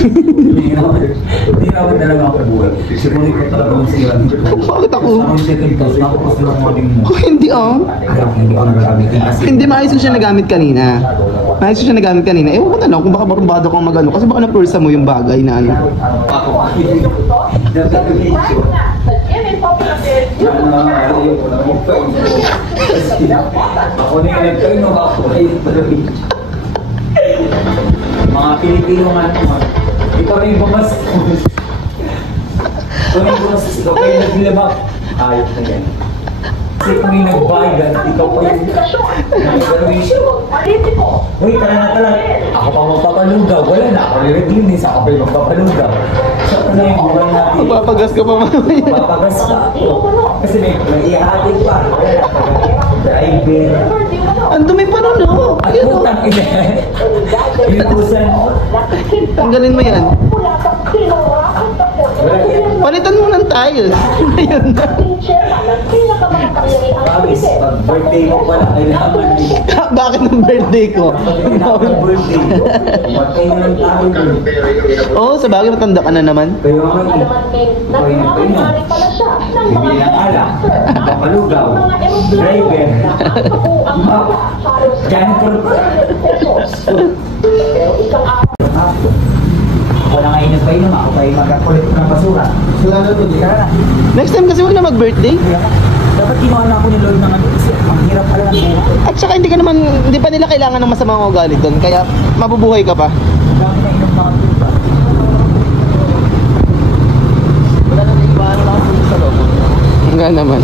Hindi naman talaga ako buhay. Siguro ko talaga ang sira. Bakit ako? Sa mga second class, nakapos na ang mating mo. Oh, hindi ah. Hindi ko nagagamitin kasi. Hindi, maayos ko siya nagamit kanina. Maayos ko siya nagamit kanina. Ewan ko na lang kung baka barumbado kang magano. Kasi baka na-pursa mo yung bagay na ano. Ako na yung nagkaino ako ay mga Pilipino nga naman. Ikaw rin bumas. Ikaw rin bumas. Ikaw pa yung naglabak. Ayos na yan. Kasi kung yung nagbayad, ikaw pa yung nag-graduation. Uy, tara na tala. Ako pa magpapalugaw. Wala na. Ako nilinis. Ako pa yung magpapalugaw. So, ano yung buwan natin? Magpapagas ka pa mamaya. Magpapagas pa ako. Kasi may ihahatid pa. Wala na. Driver. Ang dumi pa nun, oh. Ay, putang ina. Inuusan mo. Tanggalin mo yan. Wala yan. Palitan mo ng tiles. Ayun na. Promise, pag birthday mo pala, kailangan din. Bakit ng birthday ko? Kailangan birthday mo. Patay na ng tao dun. Oo, sa bagay matanda ka na naman. Pero ako eh. Ikaw yung nagpaino. Bibili ng alak. Palugaw. Driver. Janitor. Ako na ngayon nagpainom. Ako pa yung magkakulit ng basura. Sula na ito, di ka na. Next time kasi wag na mag-birthday. Dapat kinuha na ako ni Lord ng ano kasi ang hirap pala ng buhay. At saka hindi pa nila kailangan ng masamang ugali doon. Kaya mabubuhay ka pa. Ang dami na inom mga tuba. Wala na iba na lang sa loob. Nga naman.